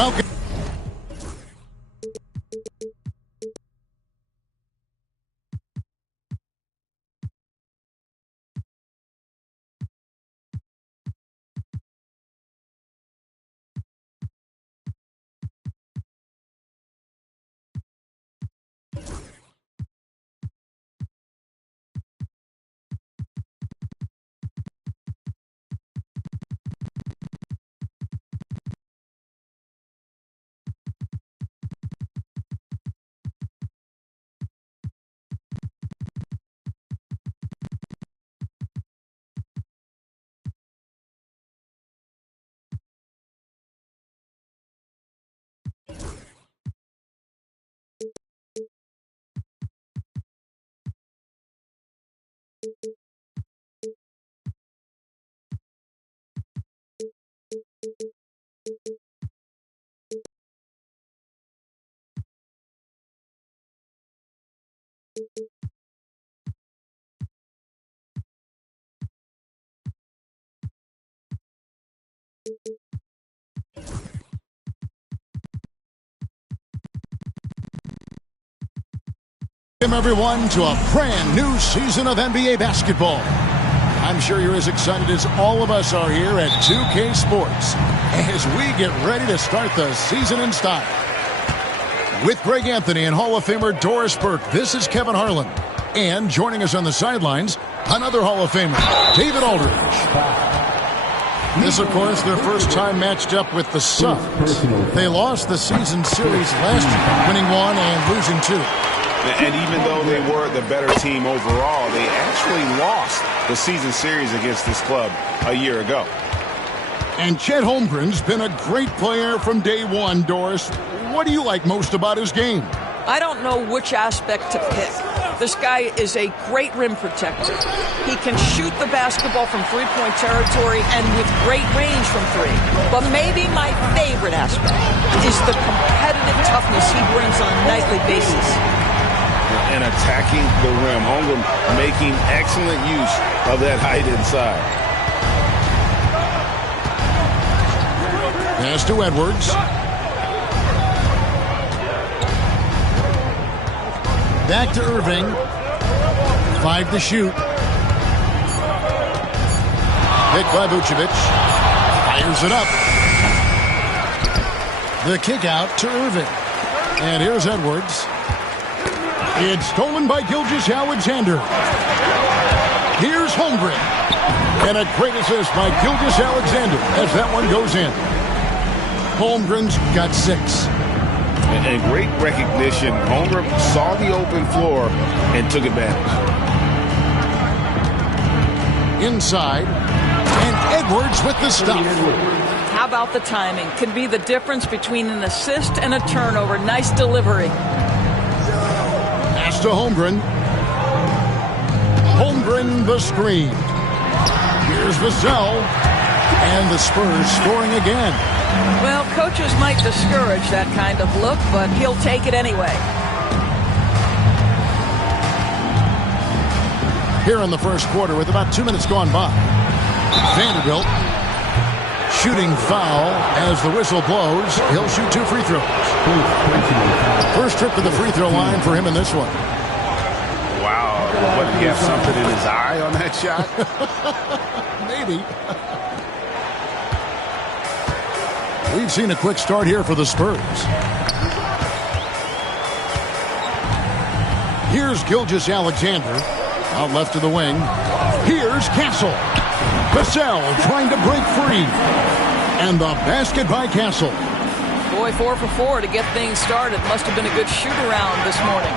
Welcome. Welcome everyone to a brand new season of NBA basketball. I'm sure you're as excited as all of us are here at 2K Sports as we get ready to start the season in style. With Greg Anthony and Hall of Famer Doris Burke, this is Kevin Harlan. And joining us on the sidelines, another Hall of Famer, David Aldridge. This, of course, their first time matched up with the Suns. They lost the season series last year, winning 1 and losing 2. And even though they were the better team overall, they actually lost the season series against this club a year ago. And Chet Holmgren's been a great player from day one, Doris. What do you like most about his game? I don't know which aspect to pick. This guy is a great rim protector. He can shoot the basketball from three-point territory and with great range from three. But maybe my favorite aspect is the competitive toughness he brings on a nightly basis. And attacking the rim. Holmgren making excellent use of that height inside. Pass to Edwards. Back to Irving. 5 to shoot. Picked by Vucevic. Fires it up. The kick out to Irving. And here's Edwards. It's stolen by Gilgeous-Alexander. Here's Holmgren. And a great assist by Gilgeous-Alexander as that one goes in. Holmgren's got 6. And great recognition. Holmgren saw the open floor and took advantage. Inside. And Edwards with the stop. How about the timing? Can be the difference between an assist and a turnover. Nice delivery. Pass to Holmgren. Holmgren the screen. Here's Vassell. And the Spurs scoring again. Well, coaches might discourage that kind of look, but he'll take it anyway. Here in the first quarter with about 2 minutes gone by. Vanderbilt shooting foul as the whistle blows. He'll shoot 2 free throws. First trip to the free throw line for him in this one. Wow. What, did he have something in his eye on that shot? Maybe. We've seen a quick start here for the Spurs. Here's Gilgeous-Alexander. Out left to the wing. Here's Castle. Vassell trying to break free. And the basket by Castle. Boy, 4 for 4 to get things started. Must have been a good shoot-around this morning.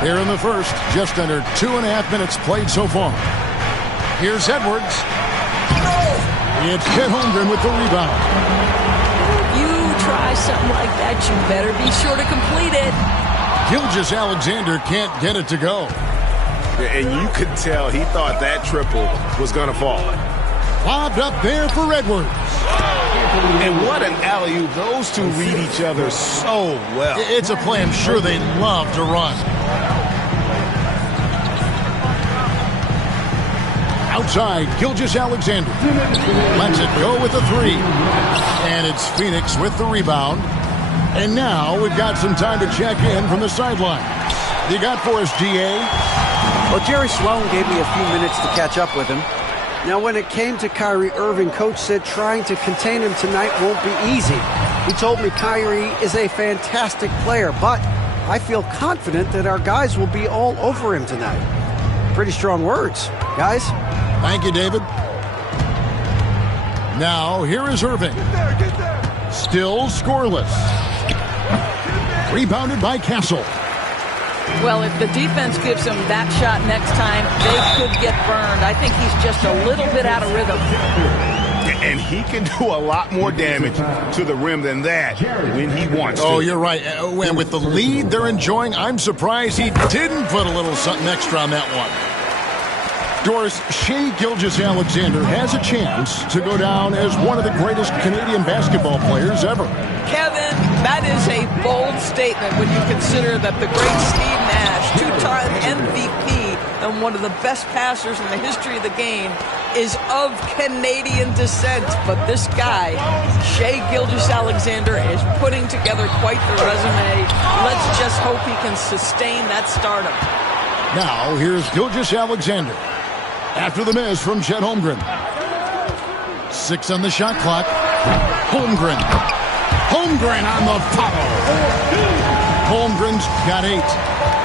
Here in the first, just under 2.5 minutes played so far. Here's Edwards. It's Chet Holmgren with the rebound. You try something like that, you better be sure to complete it. Gilgeous-Alexander can't get it to go. And you could tell he thought that triple was going to fall. Lobbed up there for Edwards. And what an alley-oop. Those two read each other so well. It's a play I'm sure they love to run. Outside, Gilgeous-Alexander. Lets it go with the 3. And it's Phoenix with the rebound. And now we've got some time to check in from the sideline. You got for us, D.A.? Well, Jerry Sloan gave me a few minutes to catch up with him. Now, when it came to Kyrie Irving, Coach said trying to contain him tonight won't be easy. He told me Kyrie is a fantastic player, but I feel confident that our guys will be all over him tonight. Pretty strong words, guys. Thank you, David. Now, here is Irving. Still scoreless. Rebounded by Castle. Well, if the defense gives him that shot next time, they could get burned. I think he's just a little bit out of rhythm. And he can do a lot more damage to the rim than that when he wants to. Oh, you're right. And with the lead they're enjoying, I'm surprised he didn't put a little something extra on that one. Doris, Shai Gilgeous-Alexander has a chance to go down as one of the greatest Canadian basketball players ever. Kevin, that is a bold statement when you consider that the great Steve Nash, two-time MVP and one of the best passers in the history of the game, is of Canadian descent. But this guy, Shai Gilgeous-Alexander, is putting together quite the resume. Let's just hope he can sustain that stardom. Now, here's Gilgeous-Alexander. After the miss from Chet Holmgren. 6 on the shot clock. Holmgren. Holmgren on the follow. Holmgren's got 8.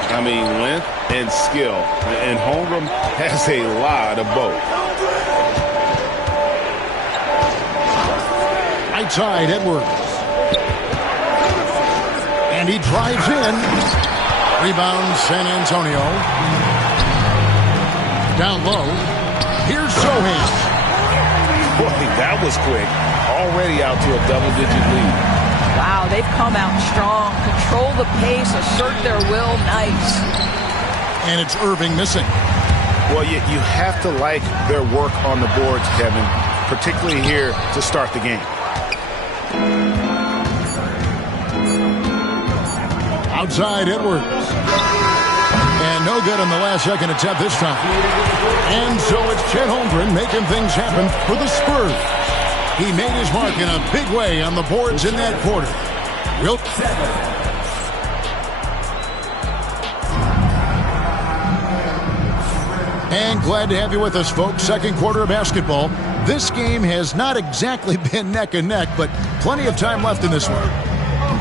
I mean, length and skill. And Holmgren has a lot of both. Outside, Edwards. And he drives in. Rebound, San Antonio. Down low. Here's Sohan. Boy, that was quick. Already out to a double-digit lead. Wow, they've come out strong. Control the pace, assert their will. Nice. And it's Irving missing. Well, you have to like their work on the boards, Kevin, particularly here to start the game. Outside, Edwards. And no good on the last-second attempt this time. And so it's Chet Holmgren making things happen for the Spurs. He made his mark in a big way on the boards in that quarter. Wilt. And glad to have you with us, folks. Second quarter of basketball. This game has not exactly been neck and neck, but plenty of time left in this one.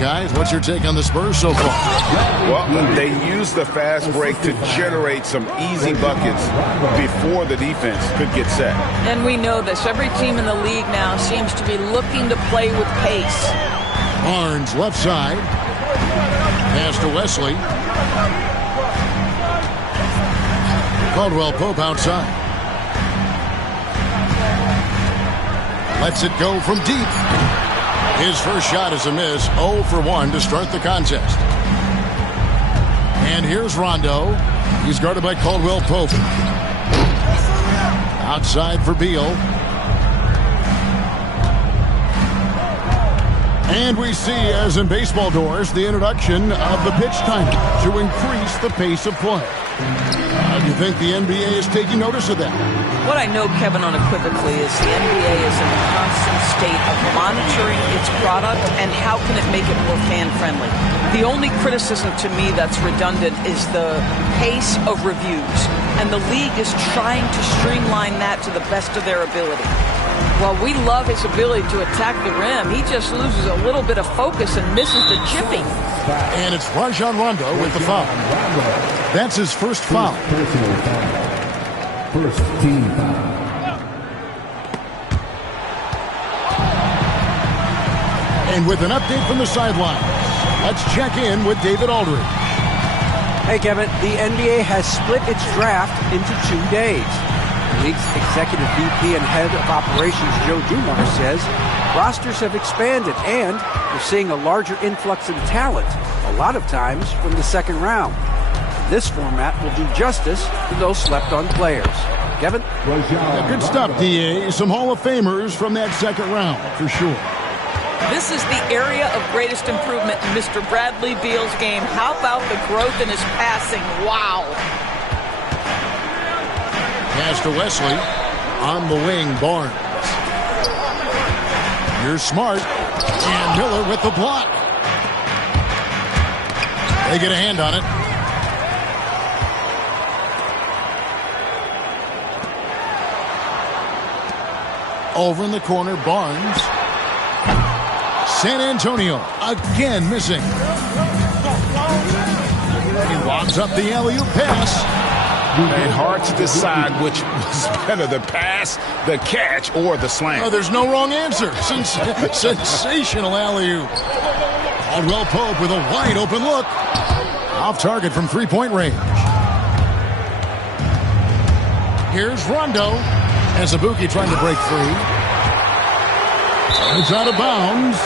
Guys, what's your take on the Spurs so far? Well, they used the fast break to generate some easy buckets before the defense could get set. And we know this. Every team in the league now seems to be looking to play with pace. Barnes, left side. Pass to Wesley. Caldwell Pope outside. Lets it go from deep. His first shot is a miss. 0 for 1 to start the contest. And here's Rondo. He's guarded by Caldwell Pope. Outside for Beal. And we see, as in baseball doors, the introduction of the pitch timer to increase the pace of play. Do you think the NBA is taking notice of that? What I know, Kevin, unequivocally, is the NBA is in a constant state of monitoring its product and how can it make it more fan-friendly. The only criticism to me that's redundant is the pace of reviews, and the league is trying to streamline that to the best of their ability. While we love his ability to attack the rim, he just loses a little bit of focus and misses the chipping. And it's Rajon Rondo with the foul. That's his first foul. First team foul. And with an update from the sideline, let's check in with David Aldridge. Hey, Kevin, the NBA has split its draft into 2 days. The league's executive VP and head of operations, Joe Dumars, says rosters have expanded and we're seeing a larger influx in talent, a lot of times from the second round. This format will do justice to those slept-on players. Kevin? Yeah, good stuff, D.A. Some Hall of Famers from that second round, for sure. This is the area of greatest improvement in Mr. Bradley Beal's game. How about the growth in his passing? Wow. Pass to Wesley. On the wing, Barnes. Here's Smart. And Miller with the block. They get a hand on it. Over in the corner, Barnes. San Antonio again missing. He lobs up the alley-oop pass. And hard to decide which was better, the pass, the catch, or the slam. Oh, there's no wrong answer. Sensational alley-oop. Caldwell Pope with a wide open look. Off target from three-point range. Here's Rondo. Azubuike trying to break free. It's out of bounds.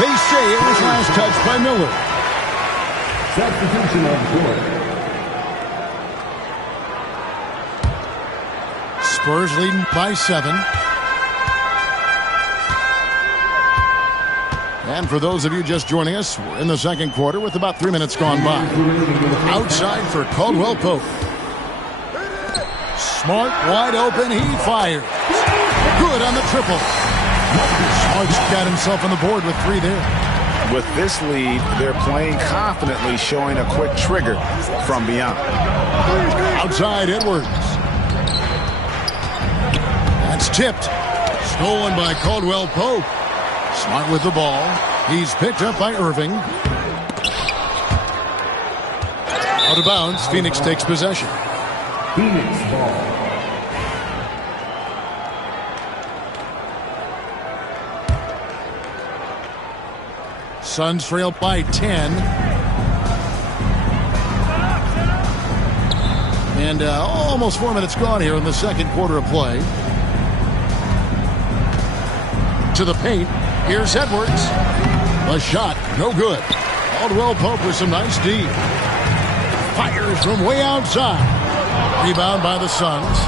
They say it was last touched by Miller. Substitution on the court. Spurs leading by 7. And for those of you just joining us, we're in the second quarter with about 3 minutes gone by. Outside for Caldwell Pope. Smart wide open. He fires. Good on the triple. Smart's got himself on the board with 3 there. With this lead, they're playing confidently, showing a quick trigger from beyond. Outside Edwards. That's tipped. Stolen by Caldwell Pope. Smart with the ball. He's picked up by Irving. Out of bounds. Phoenix takes possession. Phoenix ball. Suns trail by 10. And almost 4 minutes gone here in the second quarter of play. To the paint. Here's Edwards. A shot. No good. Caldwell Pope with some nice D. Fires from way outside. Rebound by the Suns.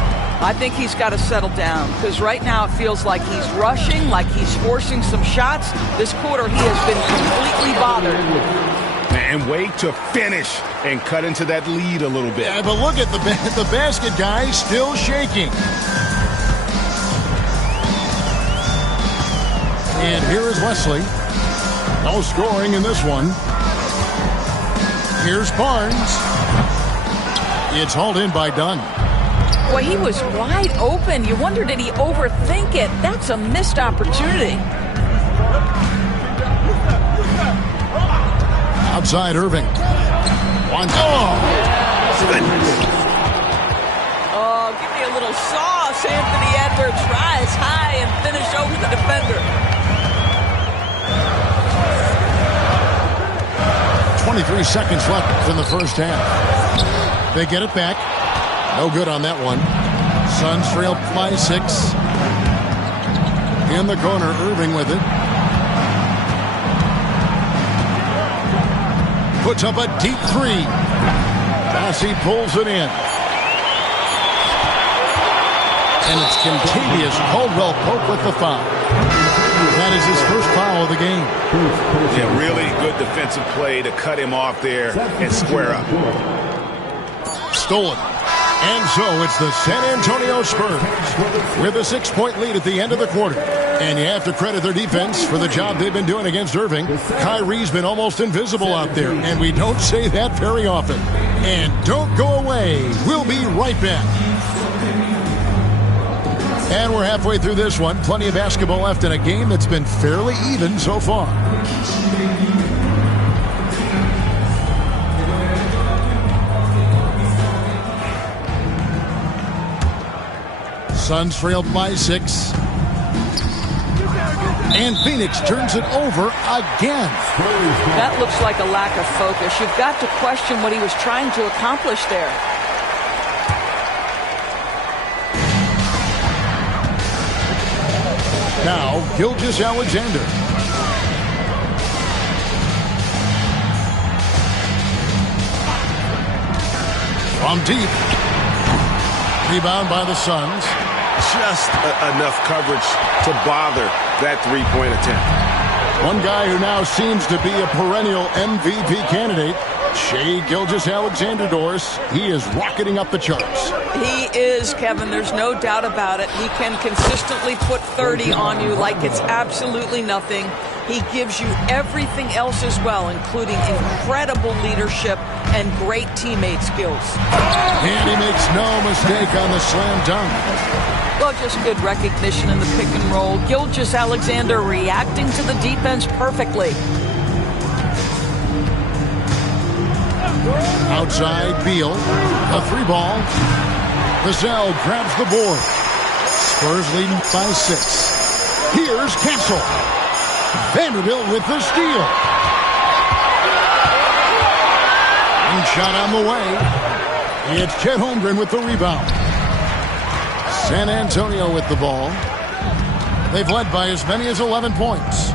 I think he's got to settle down because right now it feels like he's rushing, like he's forcing some shots. This quarter he has been completely bothered. And wait to finish and cut into that lead a little bit. Yeah, but look at the basket guy still shaking. And here is Wesley. No scoring in this one. Here's Barnes. It's hauled in by Dunn. Boy, he was wide open. You wonder, did he overthink it? That's a missed opportunity. Outside Irving. Oh, give me a little sauce, Anthony Edwards. Rise high and finish over the defender. 23 seconds left in the first half. They get it back. No good on that one. Suns trail by 6. In the corner, Irving with it. Puts up a deep 3. Massey pulls it in. And it's contagious. Caldwell Pope with the foul. That is his first foul of the game. Yeah, really good defensive play to cut him off there and square up. Stolen. And so it's the San Antonio Spurs with a 6-point lead at the end of the quarter. And you have to credit their defense for the job they've been doing against Irving. Kyrie's been almost invisible out there, and we don't say that very often. And don't go away. We'll be right back. And we're halfway through this one. Plenty of basketball left in a game that's been fairly even so far. Suns trailed by 6. And Phoenix turns it over again. That looks like a lack of focus. You've got to question what he was trying to accomplish there. Now, Gilgeous-Alexander. From deep. Rebound by the Suns. Just enough coverage to bother that three-point attempt. One guy who now seems to be a perennial MVP candidate, Shai Gilgeous-Alexander, Doris. He is rocketing up the charts. He is, Kevin. There's no doubt about it. He can consistently put 30 on you like it's absolutely nothing. He gives you everything else as well, including incredible leadership and great teammate skills. And he makes no mistake on the slam dunk. Well, just good recognition in the pick and roll. Gilgeous-Alexander reacting to the defense perfectly. Outside, Beal. A 3-ball. Vassell grabs the board. Spurs leading by 6. Here's Castle. Vanderbilt with the steal. One shot on the way. It's Chet Holmgren with the rebound. San Antonio with the ball. They've led by as many as 11 points.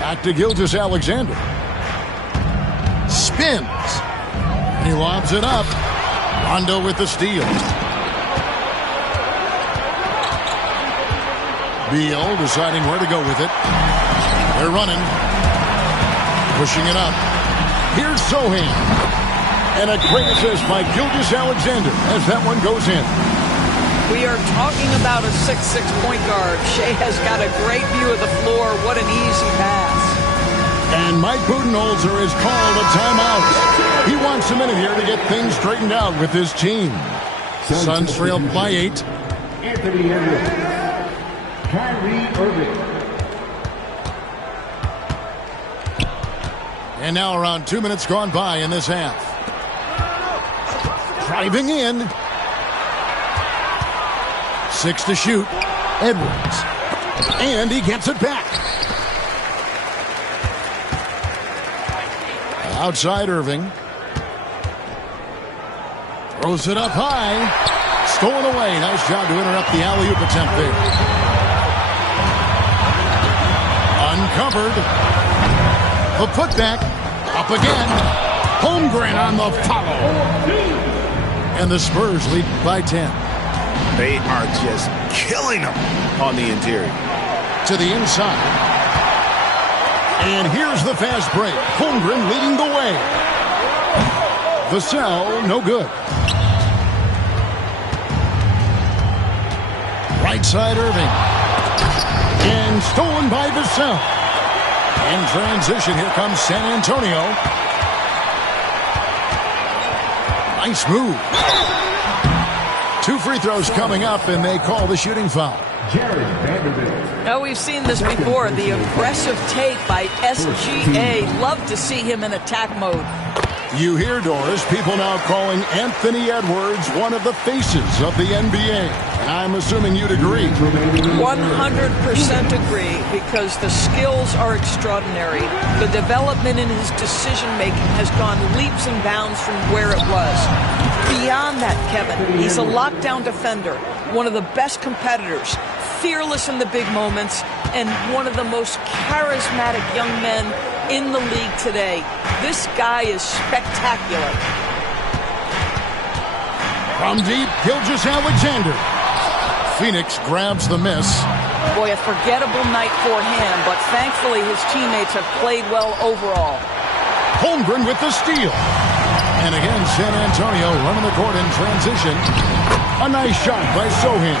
Back to Gilgeous-Alexander. Spins. He lobs it up. Rondo with the steal. Beal deciding where to go with it. They're running. Pushing it up. Here's Sohan. And a great assist by Gilgeous-Alexander as that one goes in. We are talking about a 6'6" point guard. Shai has got a great view of the floor. What an easy pass. And Mike Budenholzer has called a timeout. He wants a minute here to get things straightened out with his team. Suns trail by 8. Anthony Edwards. Kyrie Irving. And now around 2 minutes gone by in this half. Driving in. 6 to shoot. Edwards. And he gets it back. Outside Irving. Throws it up high. Stolen away. Nice job to interrupt the alley-oop attempt there. Uncovered. The putback. Up again. Holmgren on the follow. And the Spurs lead by 10. They are just killing them on the interior. To the inside. And here's the fast break. Holmgren leading the way. Vassell, no good. Right side Irving. And stolen by Vassell. In transition, here comes San Antonio. Nice move. 2 free throws coming up, and they call the shooting foul. Jared Vanderbilt. Oh, we've seen this before. The aggressive take by SGA. Love to see him in attack mode. You hear, Doris, people now calling Anthony Edwards one of the faces of the NBA. I'm assuming you'd agree. 100% agree, because the skills are extraordinary. The development in his decision-making has gone leaps and bounds from where it was. Beyond that, Kevin, he's a lockdown defender, one of the best competitors, fearless in the big moments, and one of the most charismatic young men in the league today. This guy is spectacular. From deep, Gilgeous-Alexander. Phoenix grabs the miss. Boy, a forgettable night for him, but thankfully his teammates have played well overall. Holmgren with the steal. And again, San Antonio running the court in transition. A nice shot by Sohan.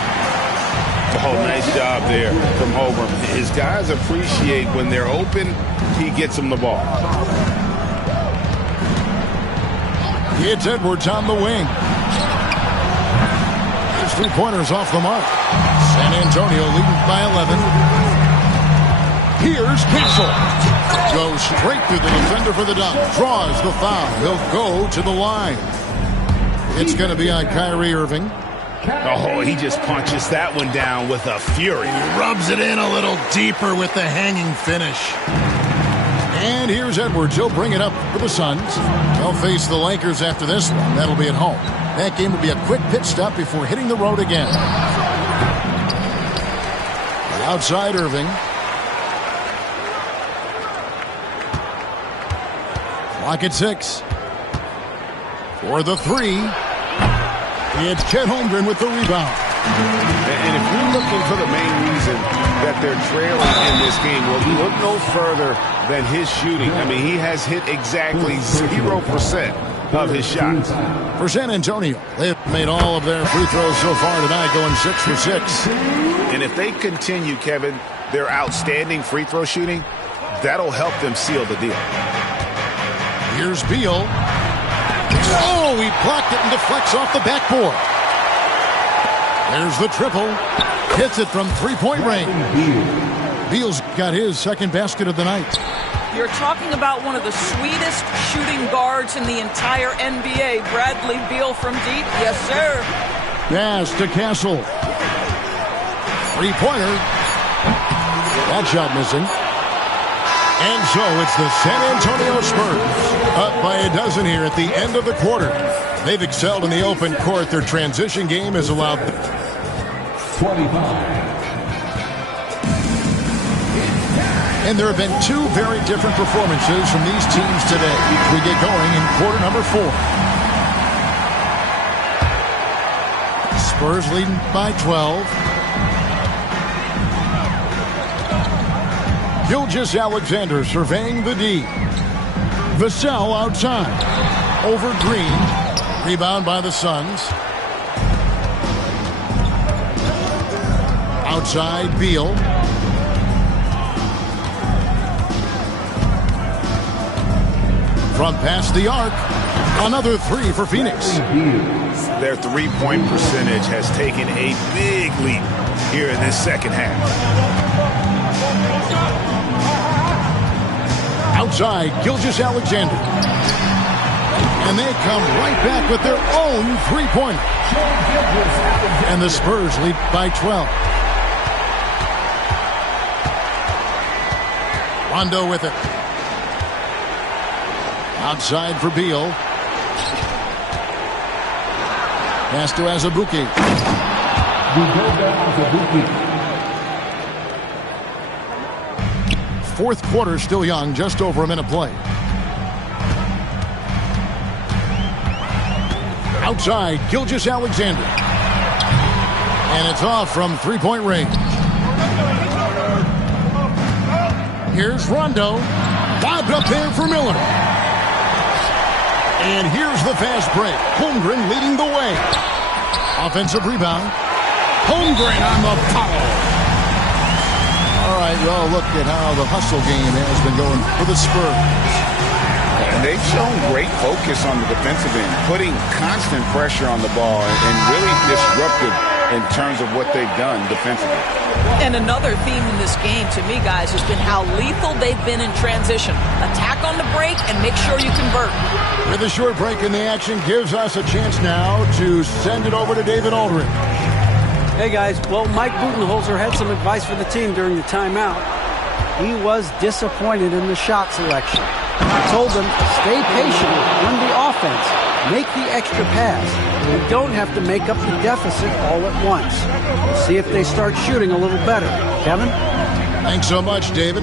Oh, nice job there from Holmgren. His guys appreciate when they're open, he gets them the ball. It's Edwards on the wing. His 3-pointers off the mark. San Antonio leading by 11. Here's Castle. Goes straight through the defender for the dunk. Draws the foul. He'll go to the line. It's going to be on Kyrie Irving. Oh, he just punches that one down with a fury. Rubs it in a little deeper with the hanging finish. And here's Edwards. He'll bring it up for the Suns. They'll face the Lakers after this one. That'll be at home. That game will be a quick pit stop before hitting the road again. Outside Irving. Clock at 6. For the 3. It's Chet Holmgren with the rebound. And if you're looking for the main reason that they're trailing in this game, well, look no further than his shooting. I mean, he has hit exactly 0% of his shots. For San Antonio, they've made all of their free throws so far tonight, going 6 for 6. And if they continue, Kevin, their outstanding free throw shooting, that'll help them seal the deal. Here's Beal. Oh, he blocked it and deflects off the backboard. There's the triple. Hits it from three-point range. Beal's got his second basket of the night. You're talking about one of the sweetest shooting guards in the entire NBA. Bradley Beal from deep. Yes, sir. Pass to Castle. Three-pointer. That shot missing. And so it's the San Antonio Spurs up by a dozen here at the end of the quarter. They've excelled in the open court. Their transition game has allowed 25. And there have been two very different performances from these teams today. We get going in quarter number 4. Spurs leading by 12. Gilgeous-Alexander surveying the D. Vassell outside. Over Green. Rebound by the Suns. Outside Beal. From past the arc. Another 3 for Phoenix. Their three-point percentage has taken a big leap here in this second half. Outside, Gilgeous-Alexander. And they come right back with their own three-pointer. And the Spurs lead by 12. Rondo with it. Outside for Beal. Pass to Azubuike. Fourth quarter still young, just over a minute play. Outside, Gilgeous-Alexander. And it's off from three-point range. Here's Rondo. Bobbed up there for Miller. And here's the fast break. Holmgren leading the way. Offensive rebound. Holmgren on the foul. All right, well, look at how the hustle game has been going for the Spurs. And they've shown great focus on the defensive end, putting constant pressure on the ball and really disruptive in terms of what they've done defensively. And another theme in this game, to me, guys, has been how lethal they've been in transition. Attack on the break and make sure you convert. With a short break in the action, gives us a chance now to send it over to David Aldridge. Hey guys, well, Mike Budenholzer had some advice for the team during the timeout. He was disappointed in the shot selection. He told them, stay patient, run the offense, make the extra pass. You don't have to make up the deficit all at once. We'll see if they start shooting a little better. Kevin? Thanks so much, David.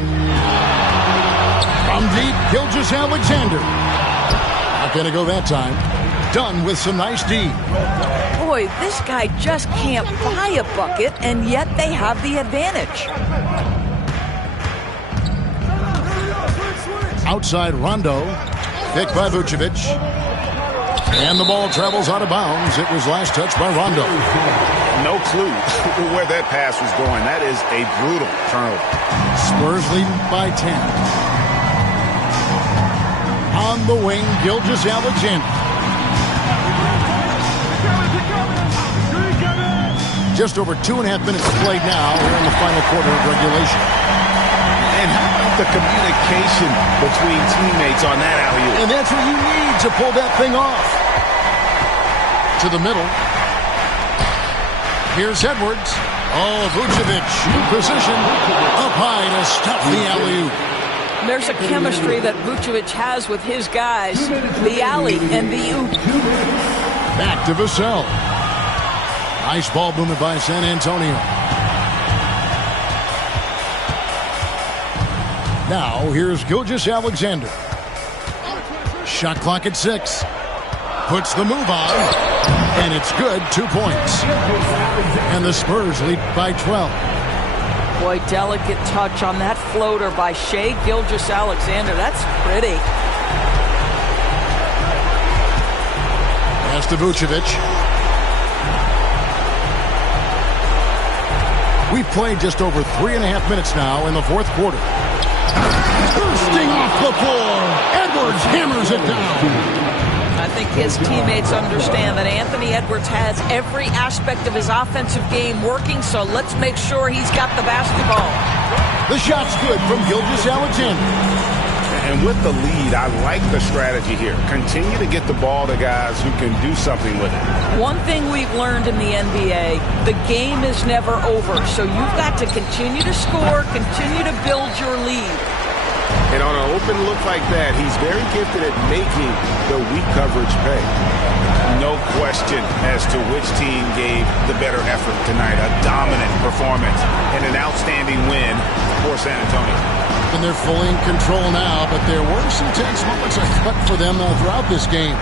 From deep, Gilgeous-Alexander. Not going to go that time. Done with some nice D. Boy, this guy just can't buy a bucket, and yet they have the advantage. Outside Rondo. Picked by Vucevic. And the ball travels out of bounds. It was last touched by Rondo. No clue where that pass was going. That is a brutal turnover. Spurs leading by 10. On the wing, Gilgeous-Alexander. Just over 2.5 minutes played now. We're in the final quarter of regulation. And how about the communication between teammates on that alley-oop? And that's what you need to pull that thing off. To the middle. Here's Edwards. Oh, Vucevic in position. Up high to stop the alley-oop. There's a chemistry that Vucevic has with his guys. The alley and the oop. Back to Vassell. Nice ball movement by San Antonio. Now, here's Gilgeous-Alexander. Shot clock at 6. Puts the move on. And it's good, 2 points. And the Spurs lead by 12. Boy, delicate touch on that floater by Shai Gilgeous-Alexander. That's pretty. Pass to Vucevic. We've played just over 3.5 minutes now in the fourth quarter. Bursting off the floor. Edwards hammers it down. I think his teammates understand that Anthony Edwards has every aspect of his offensive game working, so let's make sure he's got the basketball. The shot's good from Gilgeous-Alexander. And with the lead, I like the strategy here. Continue to get the ball to guys who can do something with it. One thing we've learned in the NBA, the game is never over, so you've got to continue to score, continue to build your lead. And on an open look like that, he's very gifted at making the weak coverage pay. No question as to which team gave the better effort tonight. A dominant performance and an outstanding win for San Antonio. And they're fully in control now, but there were some tense moments I cut for them throughout this game.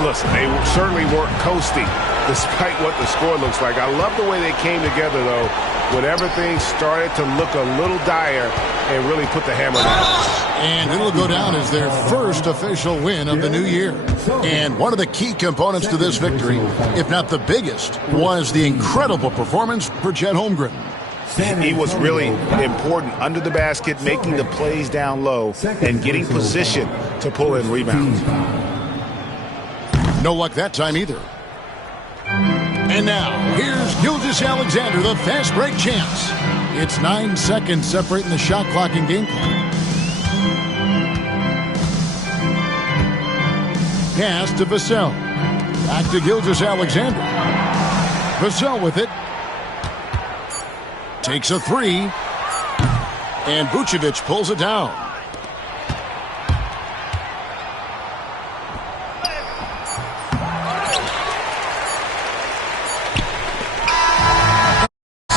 Listen, they certainly weren't coasting despite what the score looks like. I love the way they came together, though, when everything started to look a little dire and really put the hammer down. And it'll go down as their first official win of the new year. And one of the key components to this victory, if not the biggest, was the incredible performance for Chet Holmgren. He was really important under the basket, making the plays down low and getting position to pull in rebounds. No luck that time either. And now, here's Gilgeous-Alexander, the fast break chance. It's 9 seconds separating the shot clock and game clock. Pass to Vassell. Back to Gilgeous-Alexander. Vassell with it. Takes a three. And Vucevic pulls it down.